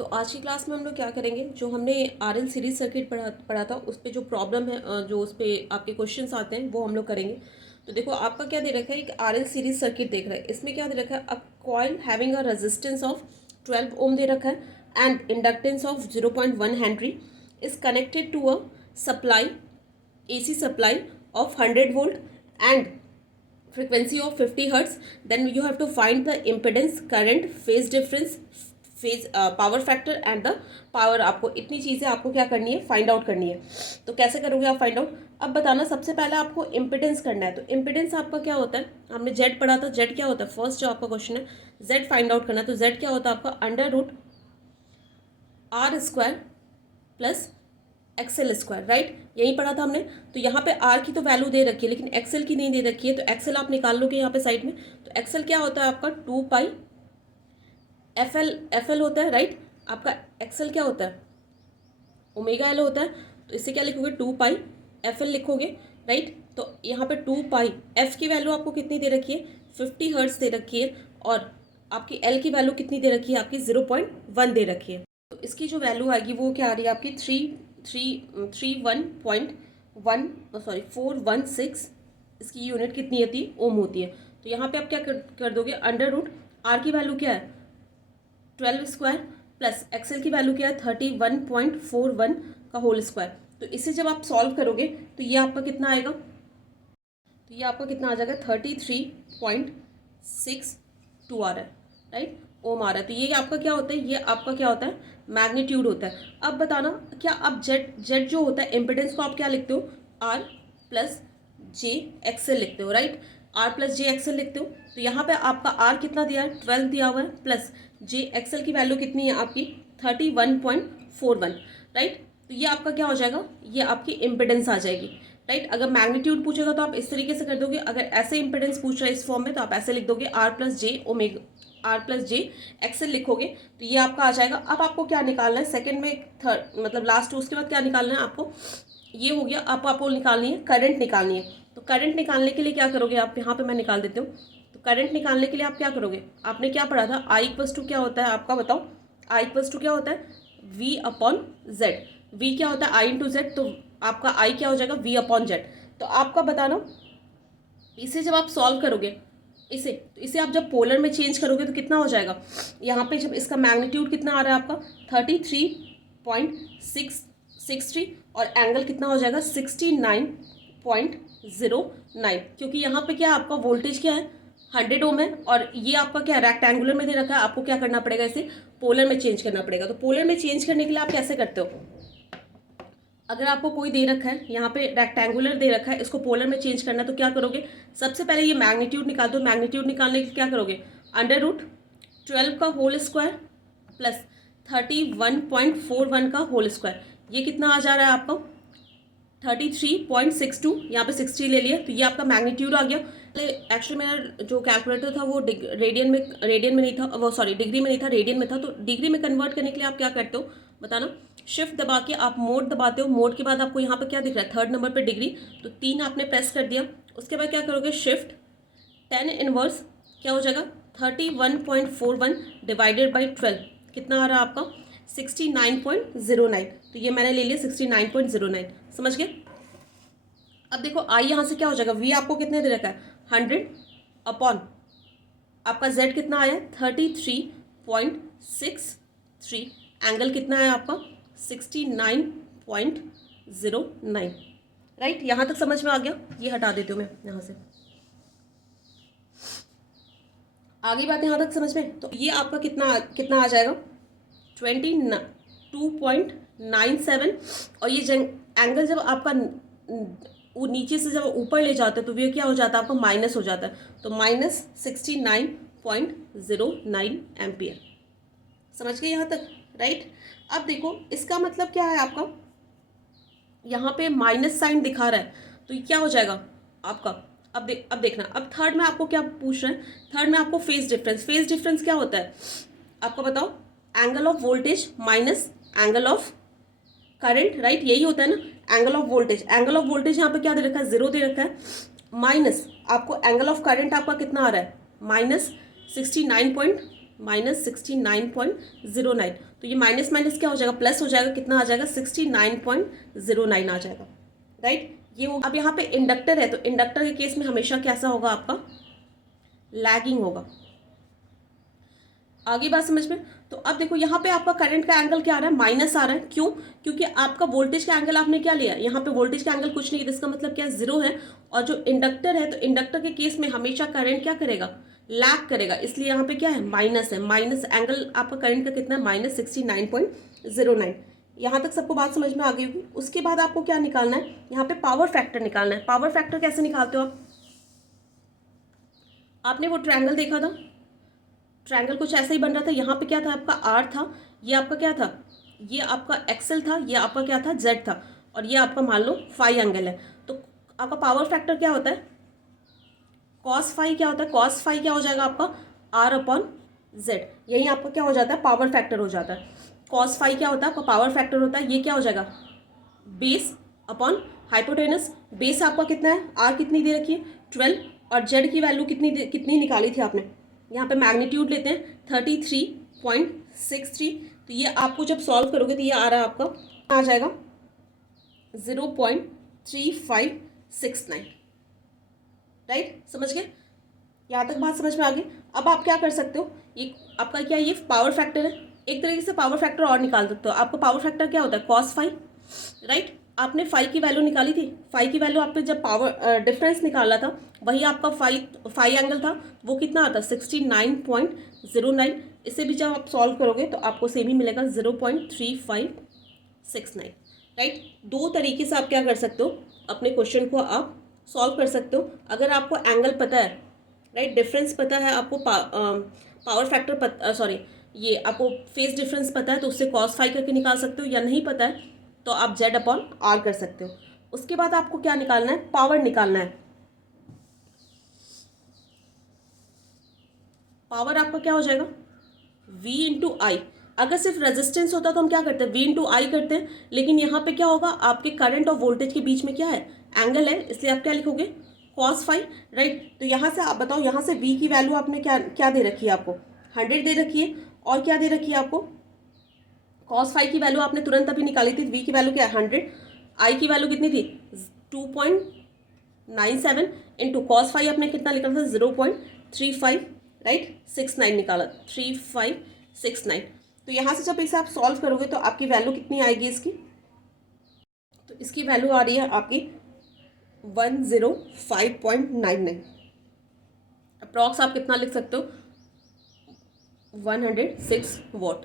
तो आज की क्लास में हम लोग क्या करेंगे, जो हमने आरएल सीरीज सर्किट पढ़ा था उस पे जो प्रॉब्लम है, जो उस पे आपके क्वेश्चंस आते हैं वो हम लोग करेंगे। तो देखो आपका क्या दे रखा है, एक आरएल सीरीज सर्किट देख रहा है। इसमें क्या दे रखा है, a coil having a resistance of 12 ohm दे रखा है and inductance of 0.1 henry is connected to a supply, AC supply of 100 volt and frequency of 50 hertz. Then you have to find the impedance, current, phase difference, phase power factor and the power. आपको इतनी चीज़ें आपको क्या करनी है, find out करनी है। तो कैसे करोगे आप फाइंड आउट? अब बताना, सबसे पहले आपको इम्पिडेंस करना है। तो इम्पिडेंस आपका क्या होता है, हमने जेड पढ़ा था। जेड क्या होता है, फर्स्ट जो आपका क्वेश्चन है जेड फाइंड आउट करना है। तो जेड क्या होता है आपका, under root R square plus XL square, right, यही पढ़ा था हमने। तो यहाँ पे आर की तो वैल्यू दे रखी है लेकिन एक्सएल की नहीं दे रखी है, तो एक्सएल आप निकाल लोगे यहाँ पे साइड में। तो एक्सएल क्या होता है आपका 2 पाई एफ एल होता है, राइट। आपका एक्सएल क्या होता है, ओमेगा एल होता है। तो इसे क्या लिखोगे, 2 पाई एफ एल लिखोगे, राइट। तो यहाँ पे 2 पाई एफ की वैल्यू आपको कितनी दे रखी है, 50 हर्ट्ज दे रखी है, और आपकी एल की वैल्यू कितनी दे रखी है, आपकी 0.1 दे रखी है। तो इसकी जो वैल्यू आएगी वो क्या आ रही है आपकी 416 इसकी यूनिट कितनी होती है, ओम होती है। तो यहाँ पे आप क्या कर दोगे, अंडर रूट आर की वैल्यू क्या है 12 स्क्वायर प्लस एक्सएल की वैल्यू क्या है 31.41 का होल स्क्वायर। तो इसे जब आप सॉल्व करोगे तो ये आपका कितना आएगा, तो ये आपका कितना आ जाएगा 33.62 आ रहा है, राइट, ओम आ रहा है। तो ये आपका क्या होता है, ये आपका क्या होता है, मैग्नीट्यूड होता है। अब बताना, क्या आप जेड जो होता है इम्पिडेंस को आप क्या लिखते हो, आर प्लस जे एक्सएल लिखते हो, right, R plus J XL लिखते हो। तो यहाँ पे आपका आर कितना दिया है, 12 दिया हुआ है, प्लस जे एक्सएल की वैल्यू कितनी है आपकी 31.41, राइट। तो ये आपका क्या हो जाएगा, ये आपकी इम्पिडेंस आ जाएगी, राइट। अगर मैग्नीट्यूड पूछेगा तो आप इस तरीके से कर दोगे। अगर ऐसे इम्पिडेंस पूछ रहा है इस फॉर्म में तो आप ऐसे लिख दोगे, आर प्लस जे एक्सएल लिखोगे। तो ये आपका आ जाएगा। अब आपको क्या निकालना है, सेकंड में थर्ड मतलब लास्ट, उसके बाद क्या निकालना है आपको, ये हो गया। आपको निकालनी है करंट निकालनी है। तो करंट निकालने के लिए क्या करोगे आप, यहाँ पे मैं निकाल देती हूँ। तो करंट निकालने के लिए आप क्या करोगे, आपने क्या पढ़ा था, आई इक्वल्स टू क्या होता है आपका, बताओ, आई इक्वल्स टू क्या होता है, वी अपॉन जेड। वी क्या होता है, आई इंटू जेड, तो आपका आई क्या हो जाएगा, वी अपॉन जेड। तो आपका बताना, इसे जब आप सॉल्व करोगे, इसे आप जब पोलर में चेंज करोगे तो कितना हो जाएगा, यहाँ पे जब इसका मैग्नीट्यूड कितना आ रहा है आपका 33.63 और एंगल कितना हो जाएगा 69.09, क्योंकि यहाँ पे क्या आपका वोल्टेज क्या है 100 ओम है, और ये आपका क्या रेक्टेंगुलर में दे रखा है। आपको क्या करना पड़ेगा, इसे पोलर में चेंज करना पड़ेगा। तो पोलर में चेंज करने के लिए आप कैसे करते हो, अगर आपको कोई दे रखा है, यहाँ पे रेक्टेंगुलर दे रखा है, इसको पोलर में चेंज करना है, तो क्या करोगे, सबसे पहले ये मैग्नीट्यूड निकाल दो। मैग्नीट्यूड निकालने के क्या करोगे, अंडर रूट 12 का होल स्क्वायर प्लस 31.41 का होल स्क्वायर, ये कितना आ जा रहा है आपका 33.62, यहाँ पे 60 ले लिया, तो ये आपका मैग्नीट्यूड आ गया। एक्चुअली मेरा जो कैलकुलेटर था वो रेडियन में नहीं था, वो सॉरी डिग्री में नहीं था, रेडियन में था। तो डिग्री में कन्वर्ट करने के लिए आप क्या करते हो बताना, शिफ्ट दबा के आप मोड दबाते हो। मोड के बाद आपको यहाँ पे क्या दिख रहा है, थर्ड नंबर पे डिग्री, तो 3 आपने प्रेस कर दिया। उसके बाद क्या करोगे, शिफ्ट 10 इनवर्स, क्या हो जाएगा 31.41 डिवाइडेड बाई 12, कितना आ रहा है आपका 69.09। तो ये मैंने ले लिया 69.09, समझ गए। अब देखो आई यहाँ से क्या हो जाएगा, वी आपको कितने दे रखा है 100 अपॉन आपका जेड कितना आया 33.63, एंगल कितना है आपका 69.09, राइट। यहाँ तक समझ में आ गया। ये हटा देती हूँ मैं यहाँ से, आगे बात यहाँ तक समझ में। तो ये आपका कितना कितना आ जाएगा 22.97, और ये एंगल जब आपका वो नीचे से जब ऊपर ले जाते हैं तो ये क्या हो जाता है आपका माइनस हो जाता है, तो माइनस 69.09 एम्पियर, समझ गए यहाँ तक, राइट। अब देखो इसका मतलब क्या है आपका, यहाँ पे माइनस साइन दिखा रहा है, तो ये क्या हो जाएगा आपका, अब देखना, अब थर्ड में आपको क्या पूछ रहे हैं, थर्ड में आपको फेज डिफरेंस क्या होता है आपको बताओ, angle of voltage minus angle of current, right, यही होता है ना angle of voltage. Angle of voltage यहाँ पे क्या दे रखा है 0 दे रखा है, माइनस आपको एंगल ऑफ करंट आपका कितना आ रहा है माइनस -69.09। तो ये माइनस माइनस क्या हो जाएगा, प्लस हो जाएगा, कितना आ जाएगा 69.09 आ जाएगा, राइट। ये अब यहाँ पे इंडक्टर है, तो इंडक्टर के केस में हमेशा कैसा होगा आपका, लैगिंग होगा। आगे बात समझ में। तो अब देखो यहाँ पे आपका करंट का एंगल क्या आ रहा है, माइनस आ रहा है। क्यों? क्योंकि आपका वोल्टेज का एंगल आपने क्या लिया, यहाँ पे वोल्टेज का एंगल कुछ नहीं है, इसका मतलब क्या है, जीरो है। और जो इंडक्टर है, तो इंडक्टर के केस में हमेशा करंट क्या करेगा, लैग करेगा, इसलिए यहाँ पे क्या है, माइनस है। माइनस एंगल आपका करंट का कितना है, -69.09। यहाँ तक सबको बात समझ में आ गई होगी। उसके बाद आपको क्या निकालना है, यहाँ पे पावर फैक्टर निकालना है। पावर फैक्टर कैसे निकालते हो आप, आपने वो ट्रायंगल देखा था, ट्रायंगल कुछ ऐसा ही बन रहा था। यहाँ पे क्या था आपका, आर था, ये आपका क्या था, ये आपका एक्सल था, ये आपका क्या था, जेड था, और ये आपका मान लो फाई एंगल है। तो आपका पावर फैक्टर क्या होता है, कॉस फाई क्या होता है, कॉस फाई क्या हो जाएगा आपका, आर अपॉन जेड। यही आपका क्या हो जाता है, पावर फैक्टर हो जाता है। कॉस फाई क्या होता है आपका, पावर फैक्टर होता है। ये क्या हो जाएगा, बेस अपॉन हाइपोटेनस। बेस आपका कितना है, आर कितनी दे रखी है, 12, और जेड की वैल्यू कितनी निकाली थी आपने, यहाँ पे मैग्नीट्यूड लेते हैं 33.63। तो ये आपको जब सॉल्व करोगे तो ये आ रहा है आपका, आ जाएगा 0.3569, राइट। समझ गए, यहाँ तक बात समझ में आ गई। अब आप क्या कर सकते हो, ये आपका क्या, ये पावर फैक्टर है। एक तरीके से पावर फैक्टर और निकाल सकते हो। आपका पावर फैक्टर क्या होता है, कॉस फाई, राइट। आपने फाई की वैल्यू निकाली थी, फाई की वैल्यू आपने जब पावर डिफरेंस निकाला था, वही आपका फाई एंगल था, वो कितना आता है 69.09। इसे भी जब आप सॉल्व करोगे तो आपको सेम ही मिलेगा 0.3569, राइट। दो तरीके से आप क्या कर सकते हो, अपने क्वेश्चन को आप सॉल्व कर सकते हो। अगर आपको एंगल पता है, राइट, डिफरेंस पता है आपको, पावर फैक्टर सॉरी, ये आपको फेस डिफरेंस पता है, तो उससे कॉस फाई करके निकाल सकते हो, या नहीं पता है तो आप जेड अपॉन आर कर सकते हो। उसके बाद आपको क्या निकालना है, पावर निकालना है। पावर आपका क्या हो जाएगा, V इंटू आई। अगर सिर्फ रेजिस्टेंस होता तो हम क्या करते हैं, V इंटू आई करते हैं, लेकिन यहाँ पे क्या होगा, आपके करंट और वोल्टेज के बीच में क्या है, एंगल है, इसलिए आप क्या लिखोगे, कॉस फाई, राइट। तो यहाँ से आप बताओ, यहाँ से V की वैल्यू आपने क्या क्या दे रखी है, आपको 100 दे रखी है, और क्या दे रखी है आपको, कॉस फाई की वैल्यू आपने तुरंत अभी निकाली थी, V की वैल्यू क्या है 100, आई की वैल्यू कितनी थी 2.97, इंटू कॉस फाई आपने कितना लिखा था 0.35, राइट, 69 निकाला, 3569। तो यहाँ से जब इसे आप सॉल्व करोगे तो आपकी वैल्यू कितनी आएगी इसकी, तो इसकी वैल्यू आ रही है आपकी 105.99। अप्रॉक्स आप कितना लिख सकते हो, 106 वॉट,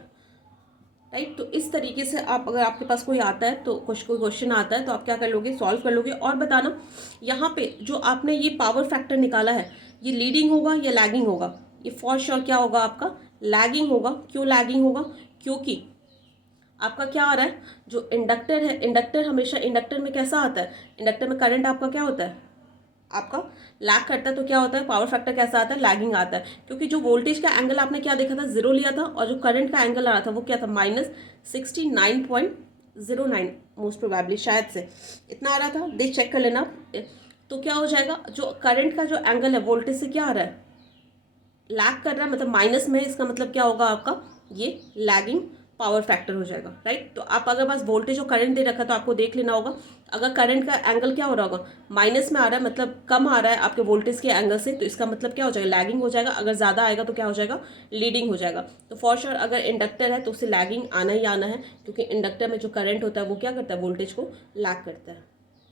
राइट। तो इस तरीके से आप, अगर आपके पास कोई आता है तो कोई क्वेश्चन आता है तो आप क्या कर लोगे, सॉल्व कर लोगे। और बताना यहाँ पे जो आपने ये पावर फैक्टर निकाला है, ये लीडिंग होगा या लैगिंग होगा, ये फॉर श्योर क्या होगा आपका, लैगिंग होगा। क्यों लैगिंग होगा, क्योंकि आपका क्या आ रहा है, जो इंडक्टर है, इंडक्टर हमेशा, इंडक्टर में कैसा आता है, इंडक्टर में करंट आपका क्या होता है, आपका लैग करता है, तो क्या होता है, पावर फैक्टर कैसा आता है, लैगिंग आता है। क्योंकि जो वोल्टेज का एंगल आपने क्या देखा था, जीरो लिया था, और जो करंट का एंगल आ रहा था वो क्या था, -69.09, मोस्ट प्रोबेबली, शायद से इतना आ रहा था, देख चेक कर लेना। तो क्या हो जाएगा, जो करंट का जो एंगल है वोल्टेज से क्या आ रहा है, लैग कर रहा है, मतलब माइनस में है, इसका मतलब क्या होगा आपका, ये लैगिंग पावर फैक्टर हो जाएगा, राइट। तो आप अगर बस वोल्टेज और करंट दे रखा है तो आपको देख लेना होगा, अगर करंट का एंगल क्या हो रहा होगा, माइनस में आ रहा है, मतलब कम आ रहा है आपके वोल्टेज के एंगल से, तो इसका मतलब क्या हो जाएगा, लैगिंग हो जाएगा। अगर ज़्यादा आएगा तो क्या हो जाएगा, लीडिंग हो जाएगा। तो फॉर श्योर अगर इंडक्टर है तो उससे लैगिंग आना ही आना है, क्योंकि इंडक्टर में जो करंट होता है वो क्या करता है, वोल्टेज को लैग करता है।